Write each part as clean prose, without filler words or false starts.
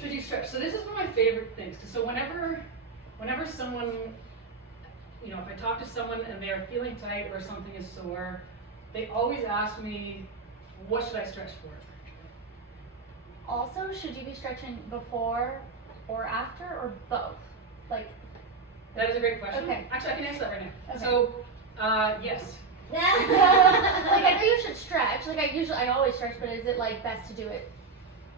Should you stretch? So this is one of my favorite things. So whenever someone, you know, if I talk to someone and they're feeling tight or something is sore, they always ask me, what should I stretch for? Also, should you be stretching before or after or both? Like. That is a great question. Okay. Actually, I can answer that right now. Okay. So, yes. Like I know you should stretch. Like I always stretch, but is it like best to do it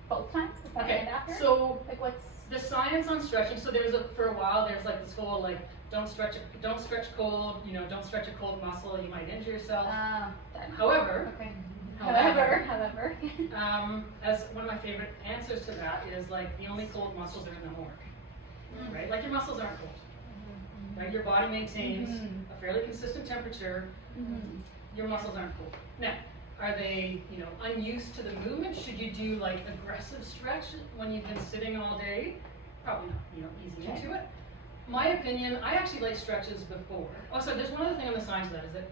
both times, before and after? So like what's the science on stretching? So for a while there's like this whole like don't stretch cold. You know, don't stretch a cold muscle. You might injure yourself. However. Okay. However, as one of my favorite answers to that is like the only cold muscles are in the homework, right? Like your muscles aren't cold, right? Your body maintains a fairly consistent temperature. Your muscles aren't cold. Now, are they, you know, unused to the movement? Should you do like aggressive stretch when you've been sitting all day? Probably not, you know, easing into it. My opinion, I actually like stretches before. Oh, so there's one other thing on the science of that is that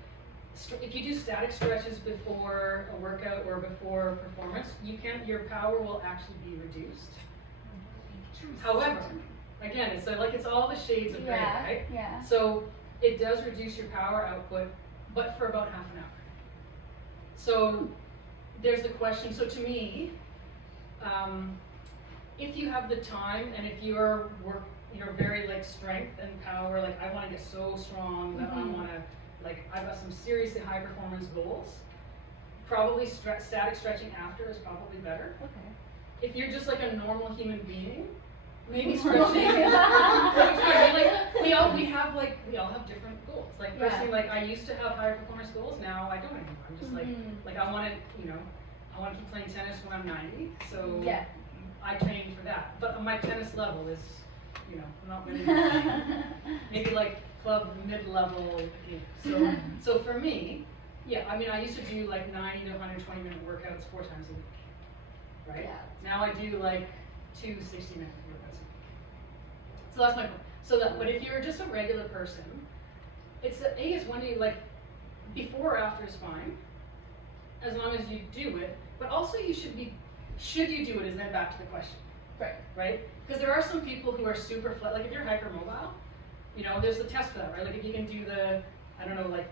if you do static stretches before a workout or before performance, your power will actually be reduced. However, again, it's all the shades of gray, right? Yeah. So it does reduce your power output, but for about half an hour. So there's the question. So to me, if you have the time and if you're very like strength and power, like I want to get so strong that I want to. Like, I've got some seriously high performance goals. Probably static stretching after is probably better. Okay. If you're just like a normal human being, maybe stretching. we all have different goals. Like personally, like I used to have higher performance goals. Now I don't anymore. I'm just like I want to keep playing tennis when I'm 90. So I train for that. But my tennis level is, you know, not really maybe like club mid-level. So for me, I mean, I used to do like 90 to 120 minute workouts 4 times a week, right? Yeah. Now I do like 2 60-minute workouts a week. So that's my point. But if you're just a regular person, it's when you like before or after is fine, as long as you do it. But also should you do it is then back to the question, right? Because there are some people who are super like if you're hypermobile. You know, there's a test for that, right? Like if you can do the, I don't know, like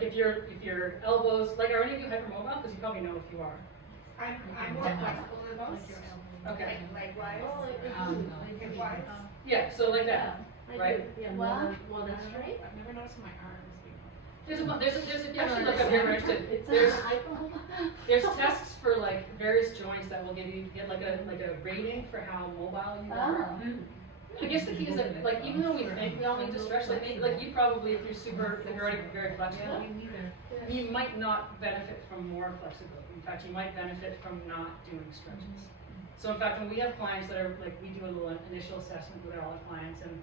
if your elbows, like are any of you hypermobile? Because you probably know if you are. I'm more flexible than most. Okay. Likewise. Likewise. Yeah, so like that, right? Yeah. Well, that's right. I've never noticed my arms. There's actually like if you're interested, there's tests for like various joints that will get like a rating for how mobile you are. I guess the key is that, like, even though we think we all need to stretch, like you probably, if you're already very flexible, you might not benefit from more flexibility. In fact, you might benefit from not doing stretches. So in fact, when we have clients that are, like, we do a little initial assessment with all our clients, and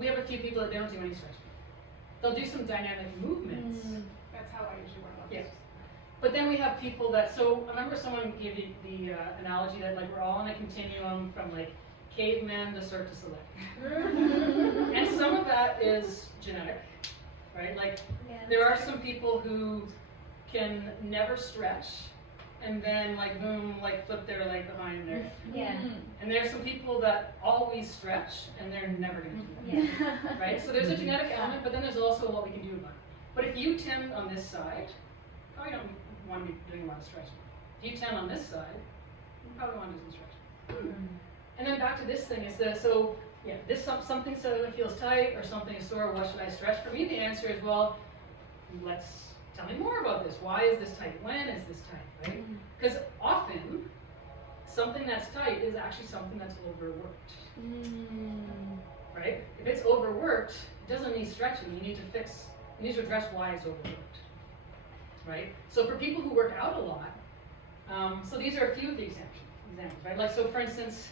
we have a few people that they don't do any stretching. They'll do some dynamic movements. That's how I usually work on this. But then we have people that, so I remember someone gave you the analogy that, like, we're all on a continuum from, like, caveman to Cirque du Soleil. And some of that is genetic, right? Like, there are some people who can never stretch and then, like, boom, like, flip their leg behind their And there are some people that always stretch and they're never going to do that, right? So there's a genetic element, but then there's also what we can do about it. But if you tend on this side, you probably don't want to be doing a lot of stretching. If you tend on this side, you probably want to do some stretching. And then back to this thing is that, this something suddenly feels tight or something is sore, what should I stretch? For me, the answer is, well, tell me more about this. Why is this tight? When is this tight, right? Because often, something that's tight is actually something that's overworked, right? If it's overworked, it doesn't need stretching. You need to address why it's overworked, right? So for people who work out a lot, so these are a few of the examples, right? Like, so for instance,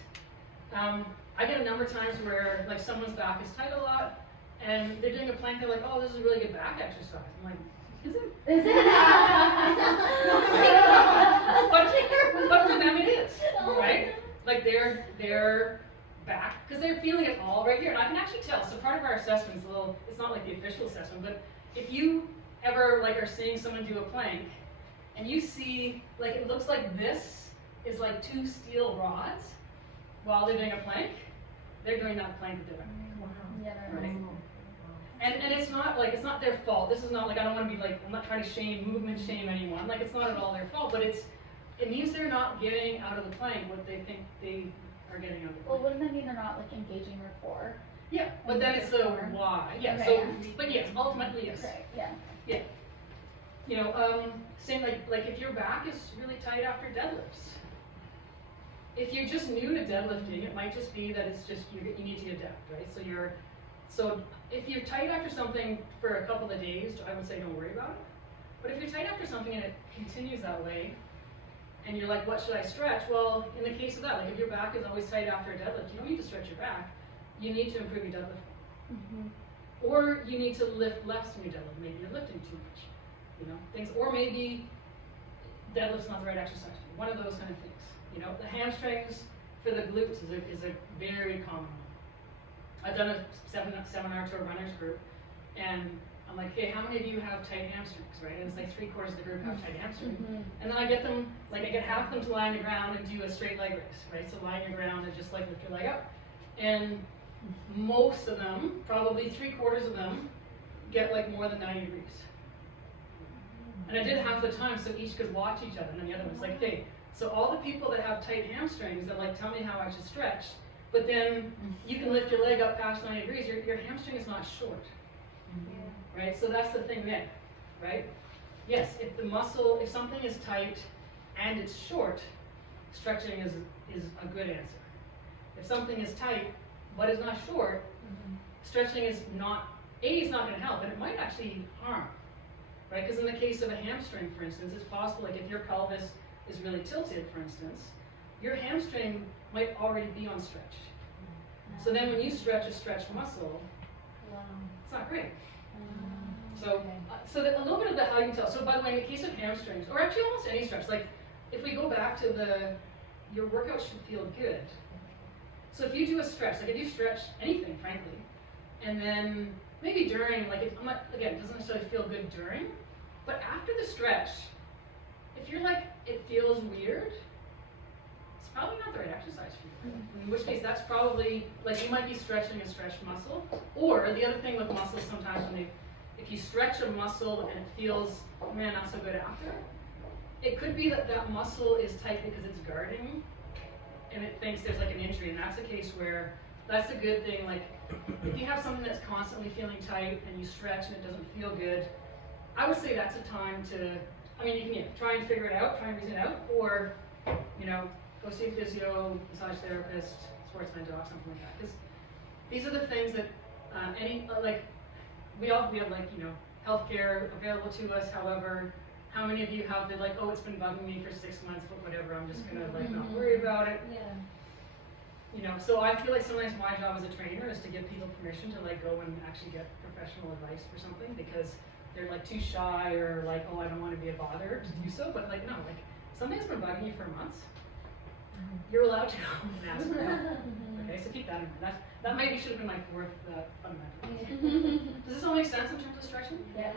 I get a number of times where like someone's back is tight a lot, and they're doing a plank. They're like, "Oh, this is a really good back exercise." I'm like, "Is it?" Is it? but for them it is, right? Like they're back because they're feeling it all right here, and I can actually tell. So part of our assessment is it's not like the official assessment, but if you ever like are seeing someone do a plank, and you see like it looks like this is like 2 steel rods. while they're doing a plank, they're doing that plank they're doing. Yeah, Right. And it's not like, it's not their fault. This is not like, I don't want to be like, I'm not trying to movement shame anyone. Like, it's not at all their fault, but it means they're not getting out of the plank what they think they are getting out of the Well, plank. wouldn't that mean they're not like engaging their core? Yeah, but then it's the why. Yeah, Okay, so, yeah. but yes, ultimately yes. Right, yeah. Yeah. You know, same like if your back is really tight after deadlifts. If you're just new to deadlifting, it might just be that it's just you need to adapt, right? So if you're tight after something for a couple of days, I would say don't worry about it. But if you're tight after something and it continues that way, and you're like, what should I stretch? Well, in the case of that, like if your back is always tight after a deadlift, you don't need to stretch your back. You need to improve your deadlift. Or you need to lift less when you deadlift. Maybe you're lifting too much, you know, things. Or maybe deadlift's not the right exercise for you. One of those kind of things. You know, the hamstrings for the glutes is a very common one. I've done a seminar to a runners group, and I'm like, hey, how many of you have tight hamstrings, right? And it's like 3/4 of the group have tight hamstrings. And then I get them, like I get half of them to lie on the ground and do a straight leg raise, right? So lie on the ground and just like lift your leg up. And most of them, probably 3/4 of them, get like more than 90 degrees. And I did it half the time so each could watch each other, and then the other one's like, hey, so all the people that have tight hamstrings that like tell me how I should stretch, but then you can lift your leg up past 90 degrees, your hamstring is not short. Right? So that's the thing there, right? Yes, if something is tight and it's short, stretching is a good answer. If something is tight but is not short, stretching is not going to help, and it might actually harm, right? Because in the case of a hamstring, for instance, it's possible, like if your pelvis is really tilted, for instance, your hamstring might already be on stretch. So then when you stretch a stretched muscle, it's not great. So a little bit of how you can tell. So by the way, in the case of hamstrings, or actually almost any stretch, like if we go back to your workout should feel good. So if you do a stretch, like if you stretch anything, frankly, and then maybe during, like it doesn't necessarily feel good during, but after the stretch, if you're like, it feels weird, it's probably not the right exercise for you. In which case, that's probably, like you might be stretching a stretched muscle, or the other thing with muscles sometimes if you stretch a muscle and it feels, man, not so good after, it could be that muscle is tight because it's guarding, and it thinks there's like an injury, and that's a case where that's a good thing. Like if you have something that's constantly feeling tight and you stretch and it doesn't feel good, I would say that's a time to, you can try and figure it out, try and reason it out, or go see a physio, massage therapist, sportsman doc, something like that. Because these are the things that we have healthcare available to us. However, how many of you have been like, oh, it's been bugging me for 6 months, but whatever, I'm just gonna not worry about it. Yeah. So I feel like sometimes my job as a trainer is to give people permission to like go and actually get professional advice for something, because they're like too shy or like, oh, I don't want to be a bother to do so. But like, no, like something's been bugging you for months, you're allowed to go and ask for help. Okay, so keep that in mind. That maybe should have been my fourth fundamental. Does this all make sense in terms of stretching? Yeah.